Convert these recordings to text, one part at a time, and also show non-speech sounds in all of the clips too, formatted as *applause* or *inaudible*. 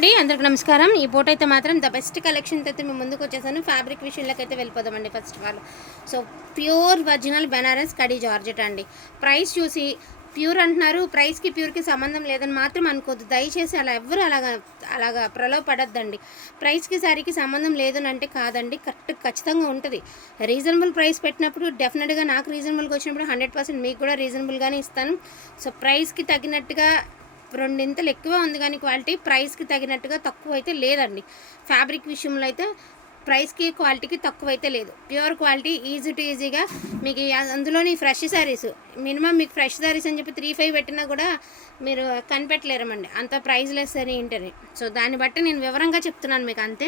అండి అందరికి నమస్కారం. ఈ పూట అయితే మాత్రం ద బెస్ట్ కలెక్షన్ అయితే మేము ముందుకు వచ్చేసాను. ఫ్యాబ్రిక్ విషయంలోకి అయితే వెళ్ళిపోదామండి first of all so pure original Banaras Kadhi georgette అండి. ప్రైస్ చూసి ప్యూర్ అంటున్నారు. ప్రైస్కి ప్యూర్కి సంబంధం లేదని మాత్రం అనుకోవద్దు దయచేసి అలా ఎవ్వరు అలాగా అలాగా ప్రలోభపడద్దండి ప్రైస్కి సారీకి సంబంధం లేదని అంటే కాదండి. కరెక్ట్ ఖచ్చితంగా ఉంటుంది. రీజనబుల్ ప్రైస్ పెట్టినప్పుడు డెఫినెట్గా నాకు రీజనబుల్గా వచ్చినప్పుడు హండ్రెడ్ పర్సెంట్ మీకు కూడా రీజనబుల్గానే ఇస్తాను. సో ప్రైస్కి తగినట్టుగా రెండింతలు ఎక్కువ ఉంది కానీ క్వాలిటీ ప్రైస్కి తగినట్టుగా తక్కువ అయితే లేదండి. ఫ్యాబ్రిక్ విషయంలో అయితే ప్రైస్కి క్వాలిటీకి తక్కువ అయితే లేదు. ప్యూర్ క్వాలిటీ ఈజీ టు ఈజీగా మీకు అందులోని ఫ్రెష్ శారీస్ మినిమం మీకు ఫ్రెష్ శారీస్ అని చెప్పి త్రీ ఫైవ్ పెట్టినా కూడా మీరు కనిపెట్టలేరమండి. అంత ప్రైస్ లెస్ అని ఏంటని. సో దాన్ని బట్టి నేను వివరంగా చెప్తున్నాను మీకు అంతే.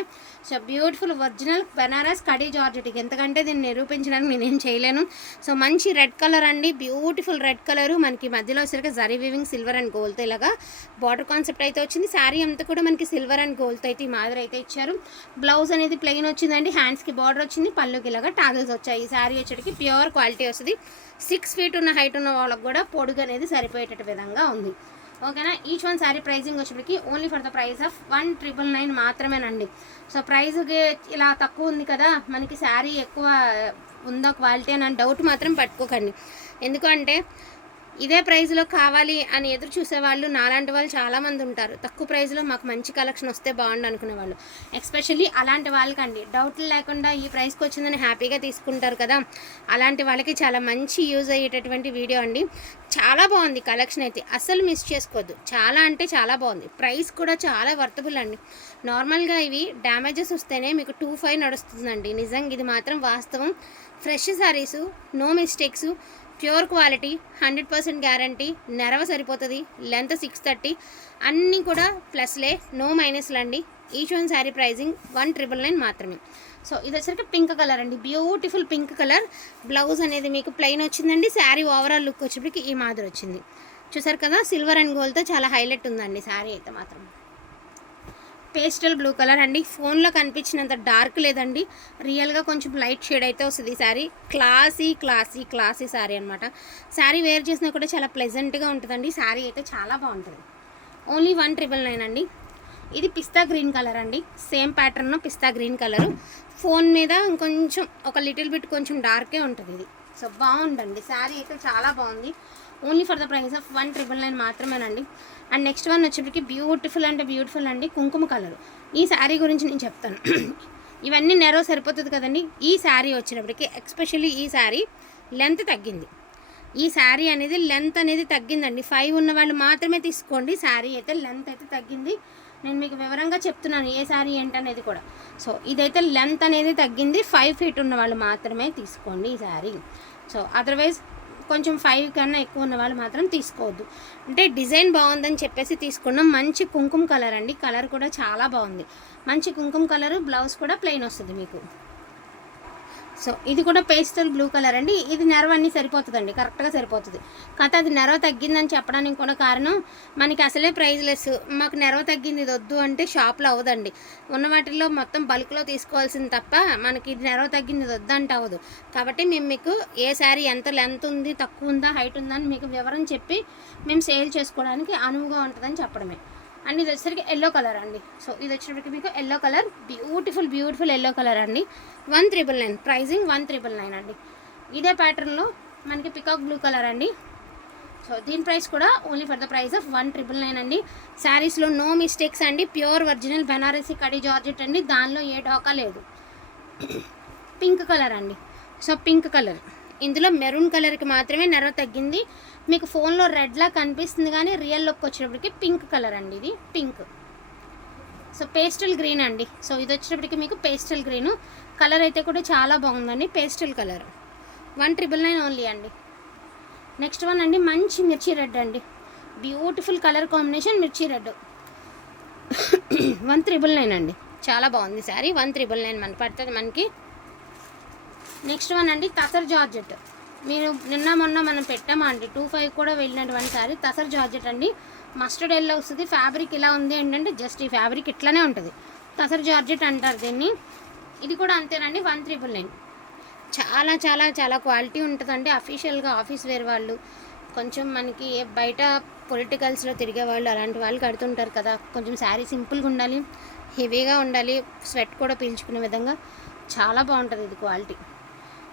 So beautiful original Banaras khadi జార్జెట్కి. ఎంతకంటే దీన్ని నిరూపించడానికి నేనేం చేయలేను. సో మంచి రెడ్ కలర్ అండి. Beautiful red colour. మనకి మధ్యలో వచ్చరికి జరీ వివింగ్ సిల్వర్ అండ్ గోల్తో ఇలాగా బార్డర్ కాన్సెప్ట్ అయితే వచ్చింది. శారీ అంతా కూడా మనకి సిల్వర్ అండ్ గోల్తో అయితే ఈ మాదిరి అయితే ఇచ్చారు. బ్లౌజ్ అనేది ప్లెయిన్ వచ్చిందండి హ్యాండ్స్కి బార్డర్ వచ్చింది పళ్ళుకి ఇలాగా టాజల్స్ వచ్చాయి. ఈ శారీ వచ్చేటికి ప్యూర్ క్వాలిటీ వస్తుంది. సిక్స్ ఫీట్ ఉన్న హైట్ ఉన్న వాళ్ళకి కూడా పొడుగు అనేది సరిపోయేటట్టు విధంగా ఉంది. ఓకేనా? Each one sari pricing వచ్చేటికి only for the price of one triple nine మాత్రమేనండి. సో ప్రైస్కి ఇలా తక్కువ ఉంది కదా మనకి శారీ ఎక్కువ ఉందా క్వాలిటీ అని డౌట్ మాత్రం పట్టుకోకండి. ఎందుకంటే ఇదే ప్రైస్లో కావాలి అని ఎదురు చూసేవాళ్ళు నాలాంటి వాళ్ళు చాలామంది ఉంటారు. తక్కువ ప్రైస్లో మాకు మంచి కలెక్షన్ వస్తే బాగుండు అనుకునే వాళ్ళు. ఎస్పెషల్లీ అలాంటి వాళ్ళకండి. డౌట్లు లేకుండా ఈ ప్రైస్కి వచ్చిందని హ్యాపీగా తీసుకుంటారు కదా. అలాంటి వాళ్ళకి చాలా మంచి యూజ్ అయ్యేటటువంటి వీడియో అండి. చాలా బాగుంది కలెక్షన్ అయితే. అస్సలు మిస్ చేసుకోవద్దు. చాలా అంటే చాలా బాగుంది. ప్రైస్ కూడా చాలా వర్తబుల్ అండి. నార్మల్గా ఇవి డ్యామేజెస్ వస్తేనే మీకు టూ ఫైవ్ నడుస్తుందండి. నిజంగా ఇది మాత్రం వాస్తవం. Fresh sarees no mistakes pure quality hundred percent guarantee నెరవ సరిపోతుంది లెంత్ సిక్స్ థర్టీ అన్నీ కూడా ప్లస్లే నో మైనస్లు అండి. Each one saree pricing one triple nine మాత్రమే. సో ఇది వచ్చరికి పింక్ కలర్ అండి. బ్యూటిఫుల్ పింక్ కలర్ బ్లౌజ్ అనేది మీకు ప్లెయిన్ వచ్చిందండి. శారీ ఓవరాల్ లుక్ వచ్చేప్పటికి ఈ మాదిరి వచ్చింది. చూసారు కదా సిల్వర్ అండ్ గోల్డ్తో చాలా హైలైట్ ఉందండి శారీ అయితే మాత్రం. పేస్టల్ బ్లూ కలర్ అండి. ఫోన్లో కనిపించినంత డార్క్ లేదండి. రియల్గా కొంచెం లైట్ షేడ్ అయితే వస్తుంది ఈ saree. Classy classy classy saree అనమాట శారీ వేర్ చేసినా కూడా చాలా ప్లెజెంట్గా ఉంటుందండి. శారీ అయితే చాలా బాగుంటుంది. ఓన్లీ వన్ ట్రిపుల్ నైన్ అండి. ఇది పిస్తా గ్రీన్ కలర్ అండి. సేమ్ ప్యాటర్న్ పిస్తా గ్రీన్ కలర్. ఫోన్ మీద ఇంకొంచెం ఒక లిటిల్ బిట్ కొంచెం డార్కే ఉంటుంది ఇది. సో బాగుందండి. శారీ అయితే చాలా బాగుంది. Only for the price of one triple nine మాత్రమేనండి. అండ్ నెక్స్ట్ వన్ వచ్చేప్పటికి బ్యూటిఫుల్ అంటే బ్యూటిఫుల్ అండి. కుంకుమ కలర్. ఈ శారీ గురించి నేను చెప్తాను. *clears throat* ఇవన్నీ నెరో సరిపోతుంది కదండి. ఈ శారీ వచ్చినప్పటికీ ఎక్స్పెషల్లీ ఈ శారీ లెంత్ తగ్గింది. ఈ శారీ అనేది లెంత్ అనేది తగ్గిందండి. ఫైవ్ ఉన్న వాళ్ళు మాత్రమే తీసుకోండి. శారీ అయితే లెంత్ అయితే తగ్గింది. నేను మీకు వివరంగా చెప్తున్నాను ఏ శారీ ఏంటనేది కూడా. సో ఇదైతే లెంత్ అనేది తగ్గింది. ఫైవ్ ఫీట్ ఉన్న వాళ్ళు మాత్రమే తీసుకోండి ఈ శారీ. సో అదర్వైజ్ కొంచెం ఫైవ్ కన్నా ఎక్కువ ఉన్న వాళ్ళు మాత్రం తీసుకోవద్దు. అంటే డిజైన్ బాగుందని చెప్పేసి తీసుకున్నాం. మంచి కుంకుమ కలర్ అండి. కలర్ కూడా చాలా బాగుంది. మంచి కుంకుమ కలర్ బ్లౌజ్ కూడా ప్లెయిన్ వస్తుంది మీకు. సో ఇది కూడా పేస్టల్ బ్లూ కలర్ అండి. ఇది నెరవ అన్నీ సరిపోతుందండి. కరెక్ట్గా సరిపోతుంది. కాకపోతే అది నెరవ తగ్గిందని చెప్పడానికి కూడా కారణం మనకి అసలే ప్రైజ్ లెస్ మాకు నెరవ తగ్గింది ఇది వద్దు అంటే షాప్లో అవ్వదండి. ఉన్న వాటిల్లో మొత్తం బల్క్లో తీసుకోవాల్సింది తప్ప మనకి ఇది నెరవ తగ్గింది ఇది వద్దంటే అవ్వదు. కాబట్టి మేము మీకు ఏ శారీ ఎంత లెంత్ ఉంది తక్కువ ఉందా హైట్ ఉందా అని మీకు వివరం చెప్పి మేము సేల్ చేసుకోవడానికి అనువుగా ఉంటుందని చెప్పడమే. అండ్ ఇది వచ్చేసరికి ఎల్లో కలర్ అండి. సో ఇది వచ్చేటప్పటికి మీకు yellow colour beautiful beautiful yellow colour అండి. One triple nine pricing one triple nine అండి. ఇదే ప్యాటర్న్లో మనకి పికాక్ బ్లూ కలర్ అండి. సో దీని ప్రైస్ కూడా only for the price of one triple nine అండి. శారీస్లో నో మిస్టేక్స్ అండి. Pure original Banarasi Kadhi georgette అండి. దానిలో ఏ డోకా లేదు. పింక్ కలర్ అండి. సో పింక్ కలర్ ఇందులో మెరూన్ కలర్కి మాత్రమే నెరవ తగ్గింది. మీకు ఫోన్లో రెడ్లా కనిపిస్తుంది కానీ రియల్ లుక్ వచ్చేటప్పటికి పింక్ కలర్ అండి ఇది పింక్. సో పేస్టల్ గ్రీన్ అండి. సో ఇది వచ్చేటప్పటికి మీకు పేస్టల్ గ్రీన్. కలర్ అయితే కూడా చాలా బాగుందండి pastel colour. One triple nine only అండి. నెక్స్ట్ వన్ అండి మంచి మిర్చి రెడ్ అండి. బ్యూటిఫుల్ కలర్ కాంబినేషన్ మిర్చి రెడ్. వన్ త్రిబుల్ నైన్ అండి. చాలా బాగుంది శారీ వన్ త్రిబుల్ నైన్ మన పడుతుంది మనకి. నెక్స్ట్ వన్ అండి తసర్ జార్జెట్ మీరు నిన్న మొన్న మనం పెట్టామా అండి? టూ ఫైవ్ కూడా వెళ్ళినటువంటి శారీ తసర్ జార్జెట్ అండి. మస్టర్డ్ ఎల్లో వస్తుంది. ఫ్యాబ్రిక్ ఇలా ఉంది ఏంటంటే జస్ట్ ఈ ఫ్యాబ్రిక్ ఇట్లానే ఉంటుంది. తసర్ జార్జెట్ అంటారు దీన్ని. ఇది కూడా అంతేనండి. One triple nine. చాలా చాలా చాలా క్వాలిటీ ఉంటుందండి. అఫీషియల్గా ఆఫీస్ వేర్ వాళ్ళు కొంచెం మనకి బయట పొలిటికల్స్లో తిరిగే వాళ్ళు అలాంటి వాళ్ళు కడుతుంటారు కదా. కొంచెం శారీ సింపుల్గా ఉండాలి. హెవీగా ఉండాలి. స్వెట్ కూడా పీల్చుకునే విధంగా. చాలా బాగుంటుంది ఇది క్వాలిటీ.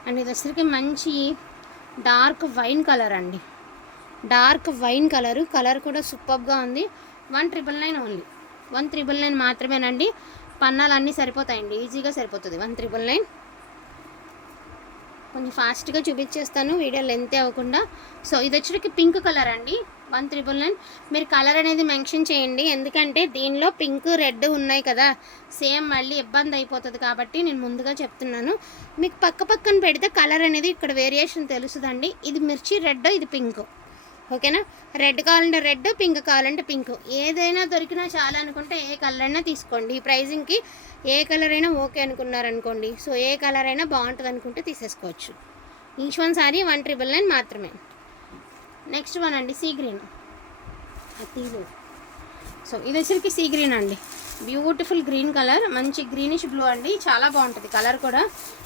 అండ్ ఇది వచ్చరికి మంచి డార్క్ వైన్ కలర్ అండి. Dark wine colour. కలర్ కూడా సూపర్గా ఉంది. One triple nine only. One triple nine మాత్రమేనండి. పన్నాలు అన్నీ సరిపోతాయండి. ఈజీగా సరిపోతుంది. One triple nine. కొంచెం ఫాస్ట్గా చూపించేస్తాను. వీడియో లెంత్ అవ్వకుండా. సో ఇది వచ్చేటికి పింక్ కలర్ అండి. One triple nine. మీరు కలర్ అనేది మెన్షన్ చేయండి. ఎందుకంటే దీనిలో పింక్ రెడ్ ఉన్నాయి కదా. సేమ్ మళ్ళీ ఇబ్బంది అయిపోతుంది కాబట్టి నేను ముందుగా చెప్తున్నాను. మీకు పక్క పక్కన పెడితే కలర్ అనేది ఇక్కడ వేరియేషన్ తెలుస్తుందండి ఇది మిర్చి రెడ్ ఇది పింక్. ఓకేనా? రెడ్ కావాలంటే రెడ్ పింక్ కావాలంటే పింక్. ఏదైనా దొరికినా చాలా అనుకుంటే ఏ కలర్ అయినా తీసుకోండి. ఈ ప్రైజింగ్కి ఏ కలర్ అయినా ఓకే అనుకున్నారనుకోండి. సో ఏ కలర్ అయినా బాగుంటుంది అనుకుంటే తీసేసుకోవచ్చు. Each one saree one triple nine మాత్రమే. నెక్స్ట్ వన్ అండి సీ గ్రీన్. తీరు. సో ఇది వచ్చరికి సీ గ్రీన్ అండి. బ్యూటిఫుల్ గ్రీన్ కలర్ మంచి గ్రీనిష్ బ్లూ అండి. చాలా బాగుంటుంది కలర్ కూడా.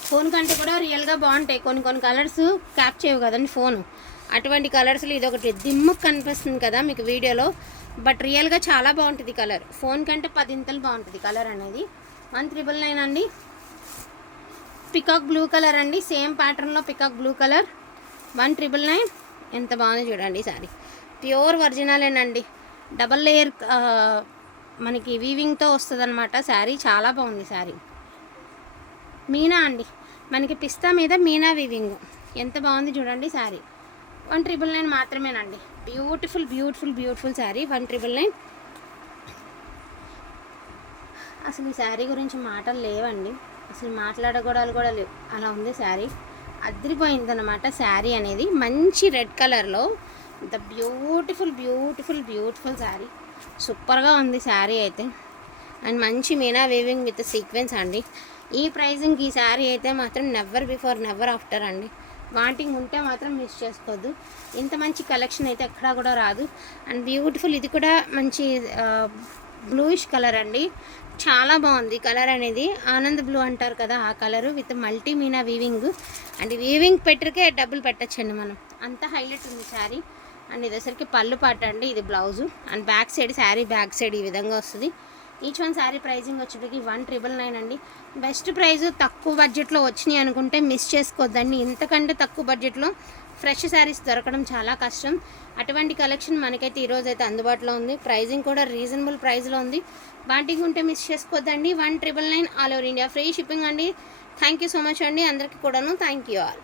ఫోన్ కంటే కూడా రియల్గా బాగుంటాయి. కొన్ని కొన్ని కలర్స్ క్యాప్ చేయవు కదండి ఫోను అటువంటి కలర్స్లో ఇది ఒకటి కనిపిస్తుంది కదా మీకు వీడియోలో. బట్ రియల్గా చాలా బాగుంటుంది కలర్ ఫోన్ కంటే పదింతలు బాగుంటుంది కలర్ అనేది. వన్ త్రిబుల్ నైన్ అండి. పికాక్ బ్లూ కలర్ అండి. సేమ్ ప్యాటర్న్లో peacock blue colour one triple nine ఎంత బాగుంది చూడండి సారీ. ప్యూర్ ఒరిజినలేనండి డబల్ లేయర్ మనకి వీవింగ్తో వస్తుంది అనమాట శారీ చాలా బాగుంది శారీ మీనా అండి. మనకి పిస్తా మీద మీనా వీవింగ్. ఎంత బాగుంది చూడండి శారీ వన్ ట్రిపుల్ నైన్ మాత్రమేనండి. Beautiful beautiful beautiful saree one triple nine. అసలు ఈ శారీ గురించి మాటలు లేవండి. అసలు మాట్లాడకూడాలు కూడా లేవు. అలా ఉంది శారీ అదిరిపోయిందనమాట శారీ అనేది. మంచి రెడ్ కలర్లో the beautiful beautiful beautiful saree. సూపర్గా ఉంది శారీ అయితే. అండ్ మంచి మీనా వేవింగ్ విత్ సీక్వెన్స్ అండి. ఈ ప్రైజింగ్కి ఈ శారీ అయితే మాత్రం నెవర్ బిఫోర్ నెవర్ ఆఫ్టర్ అండి. వాంటింగ్ ఉంటే మాత్రం మిస్ చేసుకోవద్దు. ఇంత మంచి కలెక్షన్ అయితే ఎక్కడా కూడా రాదు. అండ్ బ్యూటిఫుల్ ఇది కూడా మంచి బ్లూయిష్ కలర్ అండి. చాలా బాగుంది. కలర్ అనేది ఆనంద్ బ్లూ అంటారు కదా ఆ colour with multi meena weaving and weaving పెట్టరికే డబ్బులు పెట్టచ్చండి మనం. అంత హైలైట్ ఉంది శారీ అండ్ ఇది వచ్చరికి పళ్ళు పాట అండి. ఇది blouse and back side saree back side ఈ విధంగా వస్తుంది. ఈచ్ వన్ శారీ ప్రైజింగ్ వచ్చేటికి వన్ ట్రిపుల్ నైన్ అండి. బెస్ట్ ప్రైస్ తక్కువ బడ్జెట్లో వచ్చినాయి అనుకుంటే మిస్ చేసుకోవద్దండి. ఇంతకంటే తక్కువ బడ్జెట్లో ఫ్రెష్ శారీస్ దొరకడం చాలా కష్టం. అటువంటి కలెక్షన్ మనకైతే ఈరోజు అయితే అందుబాటులో ఉంది. ప్రైజింగ్ కూడా రీజనబుల్ ప్రైస్లో ఉంది. వాటికి ఉంటే మిస్ చేసుకోవద్దండి. One triple nine all over India. Free shipping అండి. థ్యాంక్ యూ సో మచ్ అండి. అందరికీ కూడాను థ్యాంక్ యూ ఆల్.